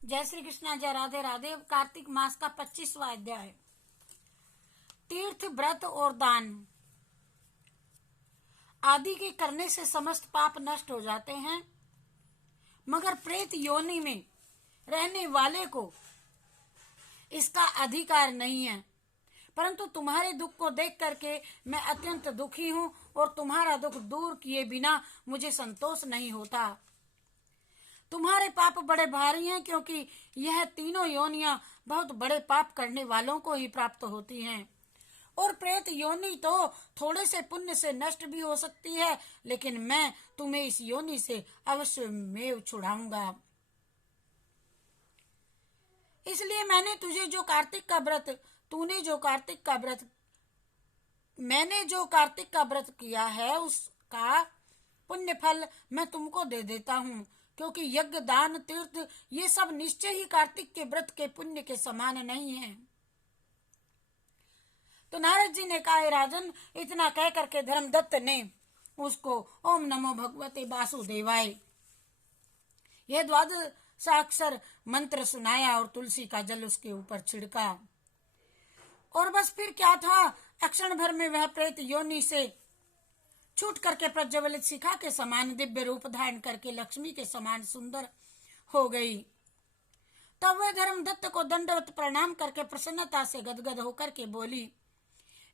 जय श्री कृष्णा, जय राधे राधे। कार्तिक मास का 25वां अध्याय। तीर्थ, व्रत और दान आदि के करने से समस्त पाप नष्ट हो जाते हैं, मगर प्रेत योनि में रहने वाले को इसका अधिकार नहीं है। परंतु तुम्हारे दुख को देख करके मैं अत्यंत दुखी हूं और तुम्हारा दुख दूर किए बिना मुझे संतोष नहीं होता। तुम्हारे पाप बड़े भारी हैं, क्योंकि यह तीनों योनियां बहुत बड़े पाप करने वालों को ही प्राप्त होती हैं। और प्रेत योनि तो थोड़े से पुण्य से नष्ट भी हो सकती है, लेकिन मैं तुम्हें इस योनि से अवश्य में छुड़ाऊंगा। इसलिए मैंने जो कार्तिक का व्रत किया है, उसका पुण्य फल मैं तुमको दे देता हूँ, क्योंकि यज्ञ, दान, तीर्थ ये सब निश्चय ही कार्तिक के व्रत के पुण्य के समान नहीं है। तो नारद जी ने कहा, राजन, इतना कह करके धर्मदत्त ने उसको ओम नमो भगवते वासुदेवाय यह द्वादशाक्षर मंत्र सुनाया और तुलसी का जल उसके ऊपर छिड़का। और बस फिर क्या था, अक्षण भर में वह प्रेत योनि से छूट करके प्रज्वलित शिखा के समान दिव्य रूप धारण करके लक्ष्मी के समान सुंदर हो गई। तब वह धर्मदत्त को दंडवत प्रणाम करके प्रसन्नता से गदगद होकर के बोली,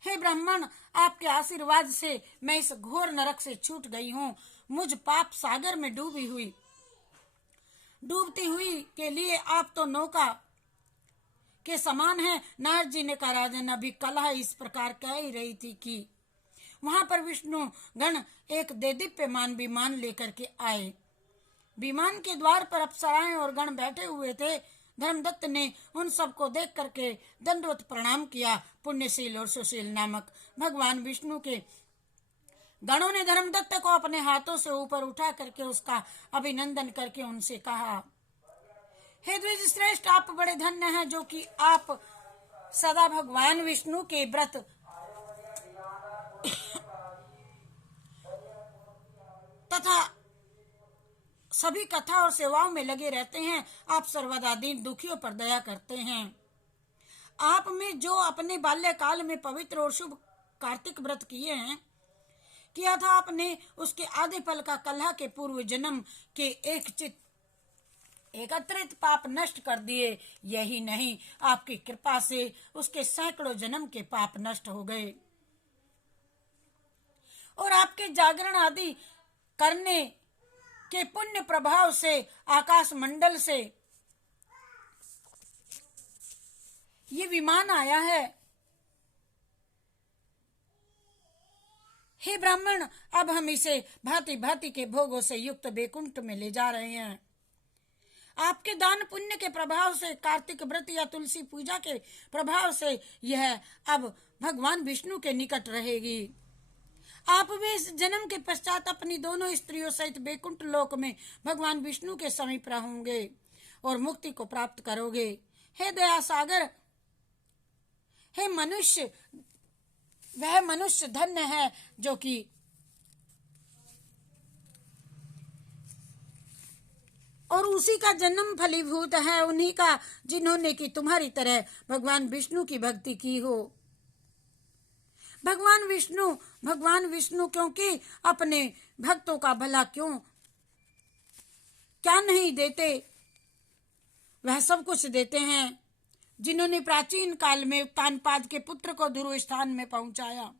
हे ब्राह्मण, आपके आशीर्वाद से मैं इस घोर नरक से छूट गई हूँ। मुझ पाप सागर में डूबती हुई के लिए आप तो नौका के समान है। नारद जी ने कहा, राजन, अभी कलह इस प्रकार कह ही रही थी कि वहां पर विष्णु गण एक देदीप्यमान विमान लेकर के आए। विमान के द्वार पर अप्सराएं और गण बैठे हुए थे। धर्मदत्त ने उन सबको देख करके दंडवत प्रणाम किया। पुण्यशील और सुशील नामक भगवान विष्णु के गणों ने धर्मदत्त को अपने हाथों से ऊपर उठा करके उसका अभिनंदन करके उनसे कहा, हे द्विज श्रेष्ठ, आप बड़े धन्य हैं, जो कि आप सदा भगवान विष्णु के व्रत तथा सभी कथा और सेवाओं में लगे रहते हैं। आप सर्वदा दीन दुखियों पर दया करते हैं। आप में जो अपने बाल्यकाल में पवित्र और शुभ कार्तिक व्रत किया था, आपने उसके आधे फल का कलह के पूर्व जन्म के एकत्रित पाप नष्ट कर दिए। यही नहीं, आपकी कृपा से उसके सैकड़ों जन्म के पाप नष्ट हो गए और आपके जागरण आदि करने के पुण्य प्रभाव से आकाश मंडल से ये विमान आया है। हे ब्राह्मण, अब हम इसे भांति भांति के भोगों से युक्त बैकुंठ में ले जा रहे हैं। आपके दान पुण्य के प्रभाव से, कार्तिक व्रत या तुलसी पूजा के प्रभाव से यह अब भगवान विष्णु के निकट रहेगी। आप भी इस जन्म के पश्चात अपनी दोनों स्त्रियों सहित बैकुंठ लोक में भगवान विष्णु के समीप रहोगे और मुक्ति को प्राप्त करोगे। हे दया सागर, हे मनुष्य, वह मनुष्य धन्य है जो कि और उसी का जन्म फलीभूत है, उन्हीं का जिन्होंने कि तुम्हारी तरह भगवान विष्णु की भक्ति की हो। भगवान विष्णु क्योंकि अपने भक्तों का भला क्या नहीं देते, वह सब कुछ देते हैं। जिन्होंने प्राचीन काल में उत्तानपाद के पुत्र को ध्रुव स्थान में पहुंचाया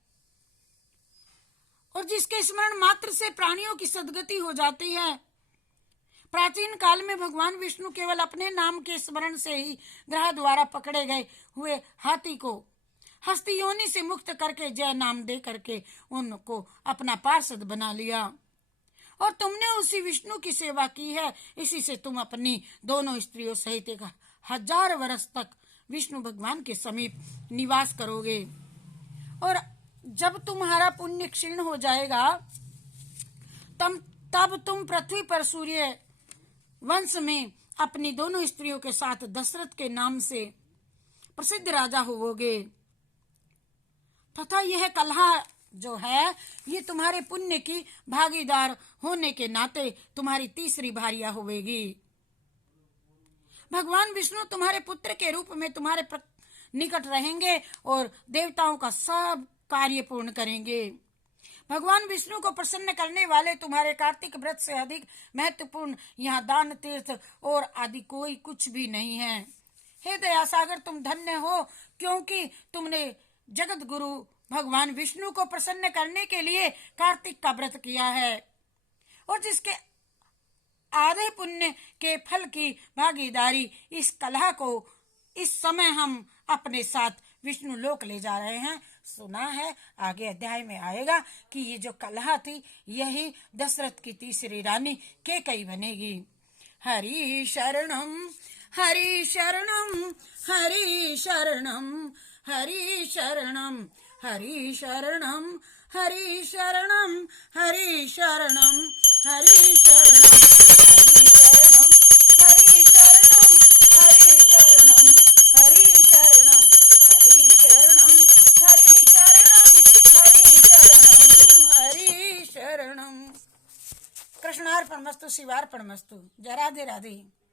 और जिसके स्मरण मात्र से प्राणियों की सद्गति हो जाती है। प्राचीन काल में भगवान विष्णु केवल अपने नाम के स्मरण से ही ग्रह द्वारा पकड़े गए हुए हाथी को हस्ती योनि से मुक्त करके जय नाम दे करके उनको अपना पार्षद बना लिया और तुमने उसी विष्णु की सेवा की है। इसी से तुम अपनी दोनों स्त्रियों सहित 1000 वर्ष तक विष्णु भगवान के समीप निवास करोगे और जब तुम्हारा पुण्य क्षीण हो जाएगा तब तुम पृथ्वी पर सूर्य वंश में अपनी दोनों स्त्रियों के साथ दशरथ के नाम से प्रसिद्ध राजा होवोगे तथा यह कलह जो है ये तुम्हारे पुण्य की भागीदार होने के नाते तुम्हारी तीसरी भार्या होवेगी। भगवान विष्णु तुम्हारे पुत्र के रूप में तुम्हारे निकट रहेंगे और देवताओं का सब कार्य पूर्ण करेंगे। भगवान विष्णु को प्रसन्न करने वाले तुम्हारे कार्तिक व्रत से अधिक महत्वपूर्ण यहाँ दान तीर्थ और आदि कोई कुछ भी नहीं है। हे दया सागर, तुम धन्य हो, क्योंकि तुमने जगत गुरु भगवान विष्णु को प्रसन्न करने के लिए कार्तिक का व्रत किया है और जिसके आधे पुण्य के फल की भागीदारी इस कलह को इस समय हम अपने साथ विष्णु लोक ले जा रहे हैं। सुना है, आगे अध्याय में आएगा कि ये जो कलह थी यही दशरथ की तीसरी रानी कैकेयी बनेगी। हरि शरणम हरि शरणम हरि शरणम हरि शरणम हरि शरणम हरि शरणम हरि शरणम हरि शरणम हरि शरणम हरि शरणम हरि शरणम हरि शरणम हरि शरणम हरि शरणम हरि शरणम हरि शरणम। कृष्णार्पणमस्तु, शिवार्पणमस्तु। जय राधे राधे।